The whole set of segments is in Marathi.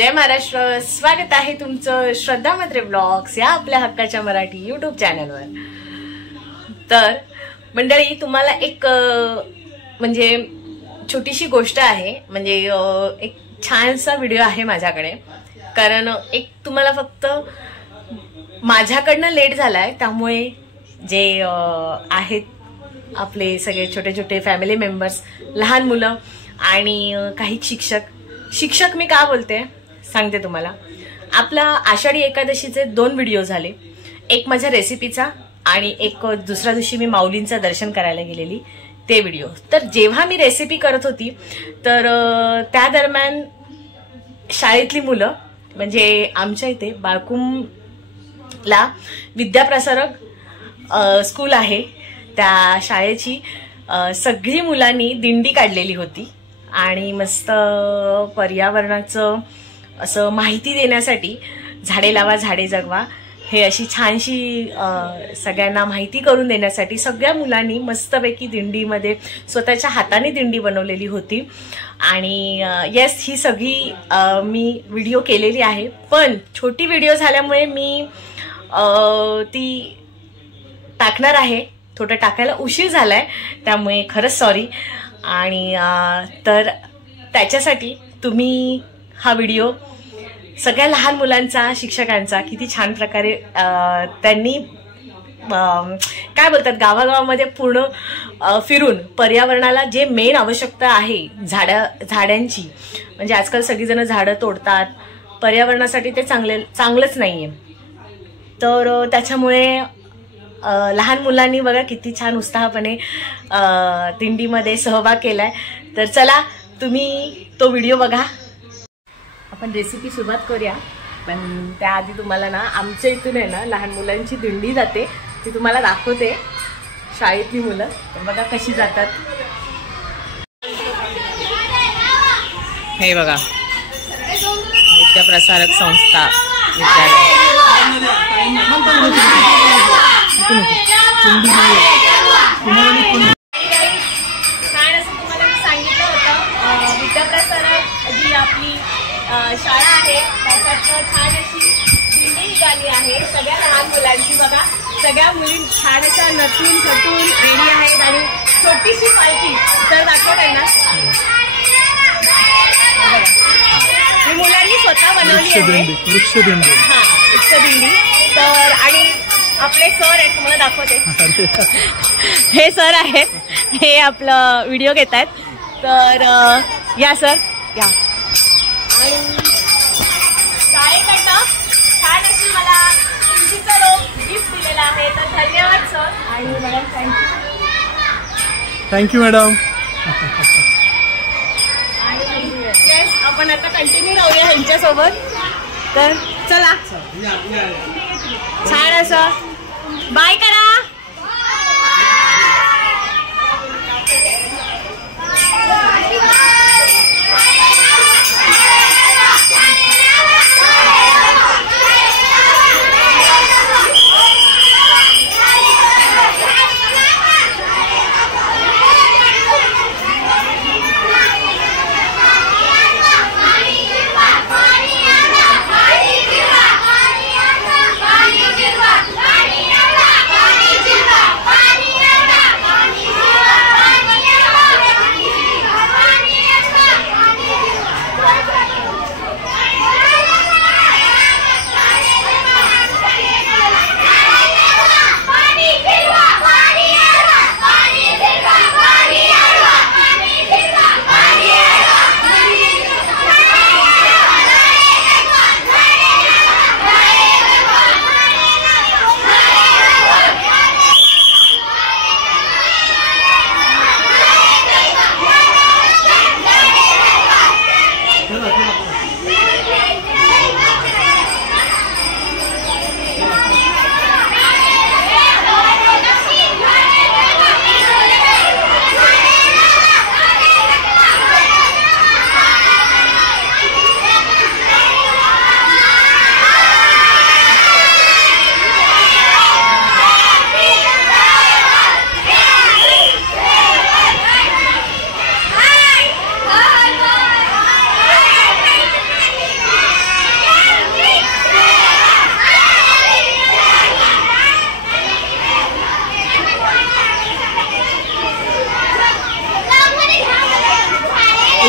जय महाराष्ट्र. स्वागत आहे तुमचं श्रद्धा म्हात्रे ब्लॉग्स या आपल्या हक्काच्या मराठी यूट्यूब चॅनलवर. तर मंडळी, तुम्हाला एक म्हणजे छोटीशी गोष्ट आहे, म्हणजे एक छानसा व्हिडिओ आहे माझ्याकडे. कारण एक तुम्हाला फक्त माझ्याकडनं लेट झालाय, त्यामुळे जे आहेत आपले सगळे छोटे छोटे फॅमिली मेंबर्स, लहान मुलं आणि काही शिक्षक मी का बोलते सांगते तुम्हाला. आपला आषाढी एकादशीचे 2 व्हिडिओ झाले. एक माझ्या रेसिपीचा आणि एक दुसऱ्या दिवशी मी माऊलींचं दर्शन करायला गेलेली ते व्हिडिओ. तर जेव्हा मी रेसिपी करत होती तर त्या दरम्यान शाळेतली मुलं, म्हणजे आमच्या इथे बाळकुंबला विद्याप्रसारक स्कूल आहे, त्या शाळेची सगळी मुलांनी दिंडी काढलेली होती आणि मस्त पर्यावरणाचं असं माहिती देण्यासाठी झाडे लावा झाडे जगवा हे अशी छानशी सगळ्यांना माहिती करून देण्यासाठी सगळ्या मुलांनी मस्तपैकी दिंडीमध्ये स्वतःच्या हाताने दिंडी बनवलेली होती. आणि येस, ही सगळी मी व्हिडिओ केलेली आहे, पण छोटी व्हिडिओ झाल्यामुळे मी ती टाकणार आहे. थोडं टाकायला उशीर झालाय, त्यामुळे खरंच सॉरी. आणि तर त्याच्यासाठी तुम्ही हा व्हिडिओ सगळ्या लहान मुलांचा, शिक्षकांचा किती छान प्रकारे त्यांनी काय बोलतात गावागावामध्ये पूर्ण फिरून पर्यावरणाला जे मेन आवश्यकता आहे झाडांची, म्हणजे आजकाल सगळीजण झाडं तोडतात, पर्यावरणासाठी ते चांगलंच नाहीये. तर त्याच्यामुळे लहान मुलांनी बघा किती छान उत्साहपणे दिंडीमध्ये सहभाग केलाय. तर चला तुम्ही तो व्हिडिओ बघा. आपण रेसिपी सुरुवात करूया, पण त्याआधी तुम्हाला ना आमच्या इथून आहे ना लहान मुलांची दिंडी जाते, ती तुम्हाला दाखवते. शाळेतली मुलं तर बघा कशी जातात. हे बघा, विद्याप्रसारक संस्था विद्यालय. छान असं तुम्हाला मी सांगितलं होतं, विद्याप्रसारक जी आपली शाळा आहे त्याच्यात छान अशी दिंडी निघाली आहे सगळ्या लहान मुलांची. बघा, सगळ्या मुली छान अशा नटून थटून रेडी आहेत आणि छोटीशी पालखी तर दाखव त्यांना. ही मुलांनी स्वतः बनवली आहे, वृक्षदिंडी. हा, वृक्षदिंडी. तर आणि आपले सर आहेत, तुम्हाला दाखवते. हे सर आहेत, हे आपलं व्हिडिओ घेत आहेत. तर या सर, या. आणि शाळेकडनं छान अशी मला तुमचीचं रोप गिफ्ट दिलेला आहे, तर धन्यवाद सर. आणि मॅडम थँक्यू मॅडम. आणि येस, आपण आता कंटिन्यू राहूया ह्यांच्यासोबत. तर चला, छान असं बाय करा. Bye.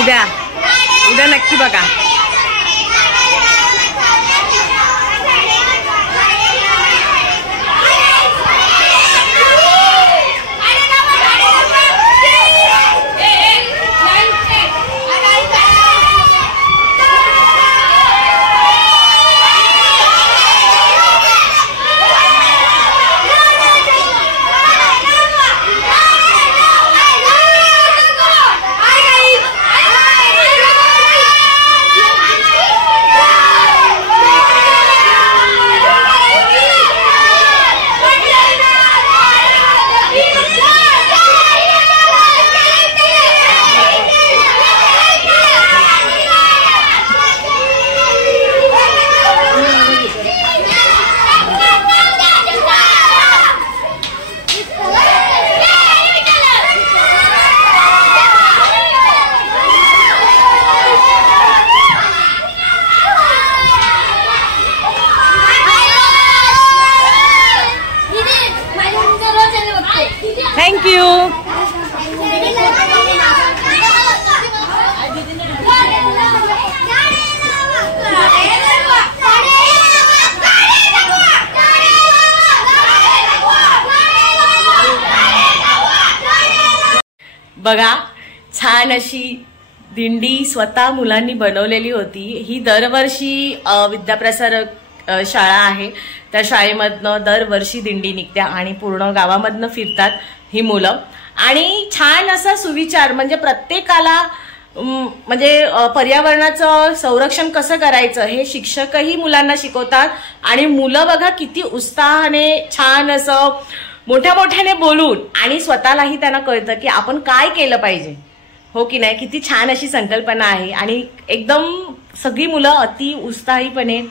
उद्या उद्या नक्की बघा. थँक्यू. बघा छान अशी दिंडी स्वतः मुलांनी बनवलेली होती. ही दरवर्षी विद्याप्रसारक शाळा आहे, त्या शाळेमधनं दरवर्षी दिंडी निघत्या आणि पूर्ण गावामधनं फिरतात ही मुलं. आणि छान असा सुविचार म्हणजे प्रत्येकाला म्हणजे पर्यावरणाचं संरक्षण कसं करायचं हे शिक्षकही मुलांना शिकवतात. आणि मुलं बघा किती उत्साहाने छान असं मोठ्या मोठ्याने बोलून आणि स्वतःलाही त्यांना कळतं की आपण काय केलं पाहिजे, हो की नाही. किती छान अशी संकल्पना आहे आणि एकदम सगळी मुलं अति उत्साहीपणे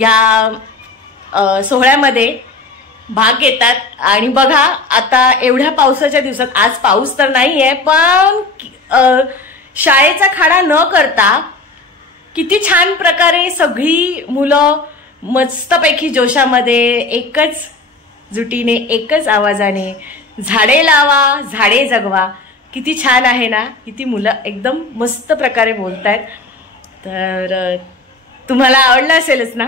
या सोहळ्यामध्ये भाग घेतात. आणि बघा आता एवढ्या पावसाच्या दिवसात, आज पाऊस तर नाहीये पण शाळेचा खाडा न करता किती छान प्रकारे सगळी मुलं मस्तपैकी जोशामध्ये एकच जुटीने एकच आवाजाने झाडे लावा झाडे जगवा, किती छान आहे ना. किती मुलं एकदम मस्त प्रकारे बोलतायत. तर तुम्हाला आवडलं असेलच ना.